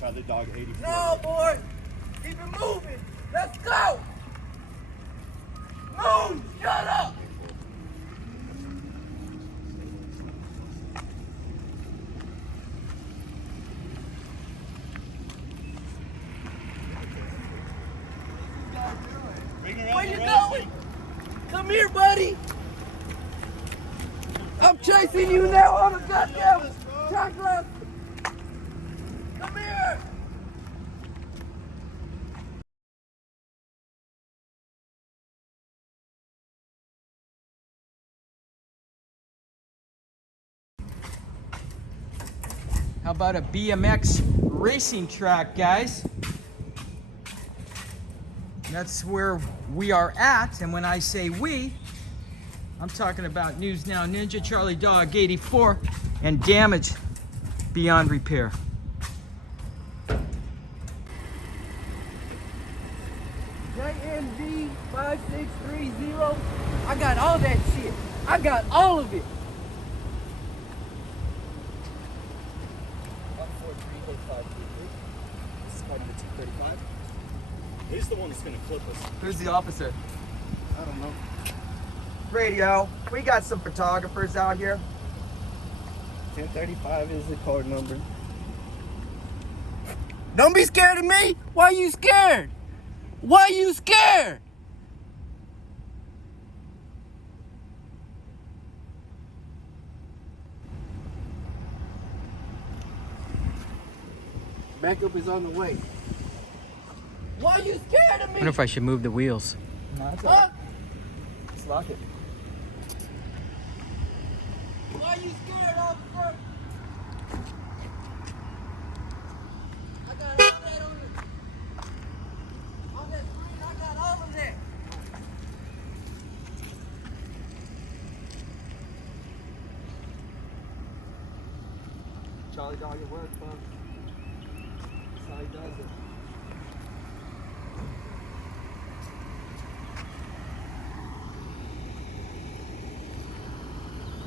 by the DOG84. No, boy. Keep it moving. Let's go. Move. Shut up. Where you going? Come here, buddy. I'm chasing you now on a goddamn chocolate. Come here. How about a BMX racing track, guys? That's where we are at, and when I say we, I'm talking about News Now Ninja, Charlie DOG84, and damage beyond repair. JMD 5630. I got all that shit. I got all of it. 14385. This is car number 235. He's the one that's gonna clip us. Who's the officer? I don't know. Radio. We got some photographers out here. 1035 is the card number. Don't be scared of me. Why you scared? Why you scared? Backup is on the way. Why you scared of I me? wonder if I should move the wheels. No, it's all Huh? right. Let's lock it. Why you scared, officer? I got all that on that screen. I got all of that. Charlie Dog at work, folks. That's how he does it.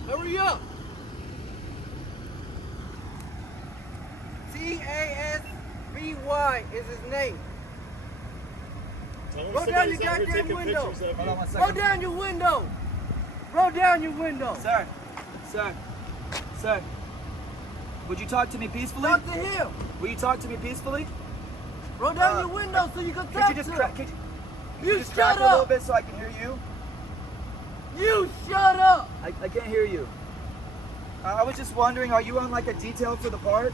Hurry up! T-A-S-B-Y is his name. Tell him Roll down somebody's your out here goddamn taking window. pictures of Hold you. on one Roll second. down your window. Roll down your window. Sir. Sir. Sir. Would you talk to me peacefully? Talk to him. Will you talk to me peacefully? Roll down your window so you can Could talk you just to crack? him. Could you You just crack shut a little up. bit so I can hear you? You shut up. I can't hear you. I was just wondering, are you on like a detail for the park?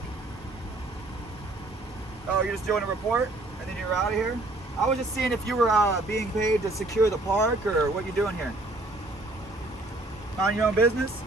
Oh, you're just doing a report and then you're out of here? I was just seeing if you were being paid to secure the park or what you doing here. Mind your own business?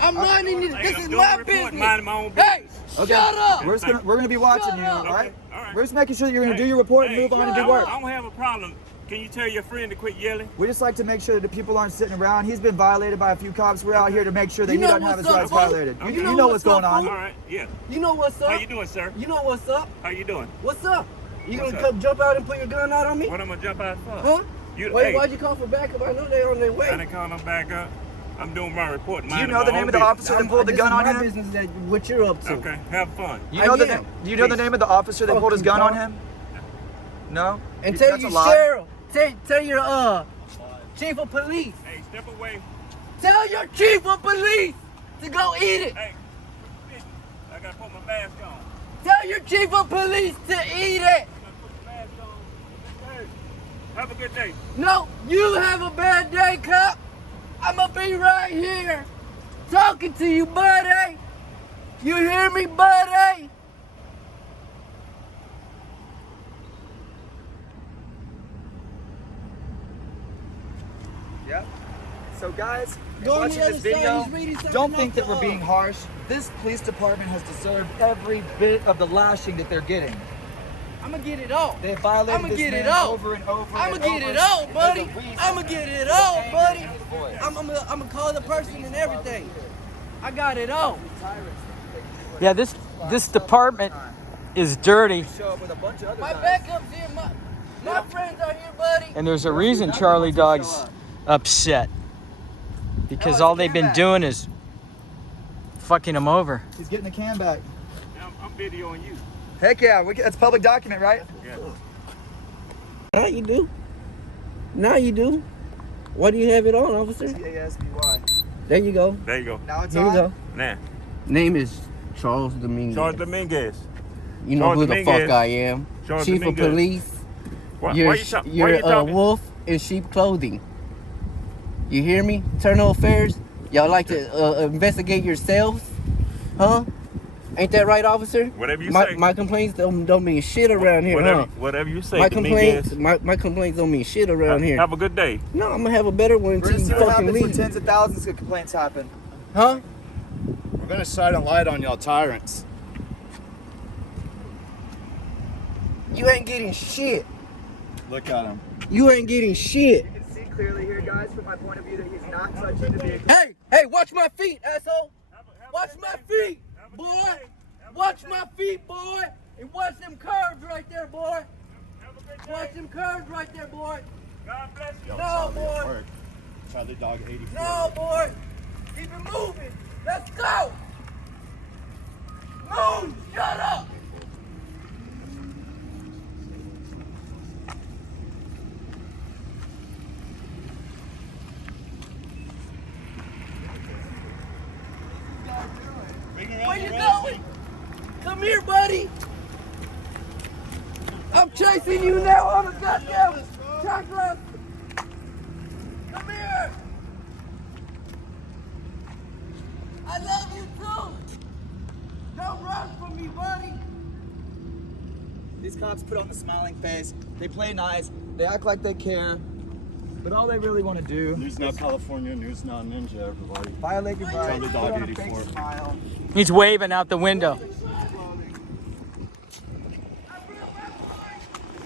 I'm minding this. This is doing my a report, business. minding my own Hey, business. Okay. shut up. We're gonna be watching Shut you, up. all right? Okay, all right. We're just making sure that you're gonna do your report and move on and do work. I don't have a problem. Can you tell your friend to quit yelling? We just like to make sure that the people aren't sitting around. He's been violated by a few cops. We're out here to make sure that You he know doesn't have his what's up, rights fool? violated. Okay. You know what's going All on. right, yeah. You know what's up? How you doing, sir? You know what's up? How you doing? What's up? You What's gonna up? come jump out and put your gun out on me? What am I gonna jump out for? Huh? You, Wait, hey, why'd you call for backup? I know they're on their way. I didn't call them back up. I'm doing my report. Do you know the name of the officer that pulled the gun on my him? business that what you're up to. Okay, have fun. You know I am. Do you know the name of the officer that pulled his gun on him? No. And tell That's your a lie. sheriff, tell your chief of police, Hey, step away. tell your chief of police to go eat it. Hey, I gotta put my mask on. Tell your chief of police to eat it. I gotta put the mask on. Hey, have a good day. No, you have a bad day, cop. I'ma be right here talking to you, buddy. You hear me, buddy? Yep. So guys, Go on watching the this other side, video, he's reading something don't off think that the we're being harsh. This police department has deserved every bit of the lashing that they're getting. I'ma get it all. They have violated I'ma this get man it all. over and over I'ma and get over. it all, There's a buddy. reason I'ma get it for the all, anger buddy. in his voice. I'ma call the person and everything. I got it all. Yeah, this department is dirty, Show up with a bunch of other My guys. backup's here. My friends are here, buddy. and there's a reason Charlie Dog's upset. Because all they've been doing is fucking him over. He's getting the can back. I'm videoing you. Heck yeah, it's a public document, right? Now you do. Now you do. Why do you have it on, officer? C-A-S-B-Y. There you go. There you go. Now it's Here we on? go. Nah. Name is Charles Dominguez. Charles Dominguez. You know Charles who Dominguez. the fuck I am. Charles Chief Dominguez. of police. Why You're you talking? you're a wolf in sheep clothing. You hear me? Internal affairs. Y'all like to investigate yourselves, huh? Ain't that right, officer? Whatever you my, say. My complaints don't mean shit around here, Whatever, huh? whatever you say, My Dominguez. complaints, my complaints don't mean shit around here. Have a good day. No, I'm gonna have a better one We're until gonna you see what fucking happens when leave, tens of thousands of complaints happen. huh? We're gonna shine a light on y'all tyrants. You ain't getting shit. Look at him. You ain't getting shit. You can see clearly here, guys, from my point of view, that he's not touching the vehicle. Hey, watch my feet, asshole. Watch my feet, boy. Watch my feet, boy. And watch them curves right there, boy. Watch them curves right there, boy. God bless you. No, boy. Charlie DOG84. No, boy. Keep it moving. Let's go. Move. Shut up. Where you going? Come here, buddy. I'm chasing you now on a goddamn chocolate. Come here. I love you too. Don't run from me, buddy. These cops put on the smiling face. They play nice. They act like they care. But all they really want to do News Now California, News Now Ninja, everybody. violate your rights, Charlie put on a fake DOG84. smile. He's waving out the window.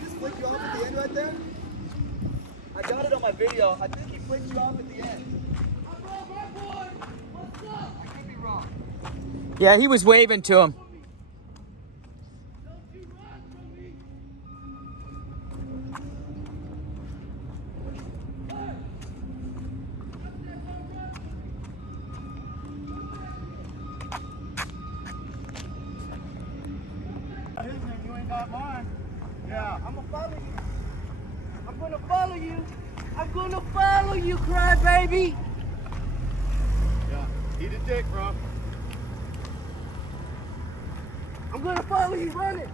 Just flick you off at the end right there? I got it on my video. I think he flicked you off at the end. I could be wrong. Yeah, he was waving to him. You ain't got mine. Yeah. I'm gonna follow you. I'm gonna follow you. I'm gonna follow you, crybaby. Yeah. Eat a dick, bro. I'm gonna follow you. Running.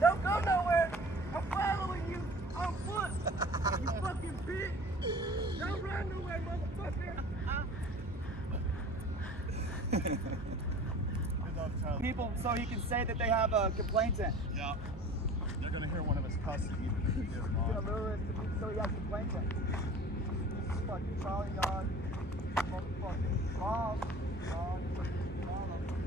Don't go nowhere. I'm following you on foot. You fucking bitch. Don't run nowhere, motherfucker. Good luck, Charlie. People, so he can say that they have a complaint in. Yeah. They're gonna hear one of us cussing, even if he is He's gonna not. lure us so he has complaints in. This is fucking Charlie dog. Motherfucking Bob.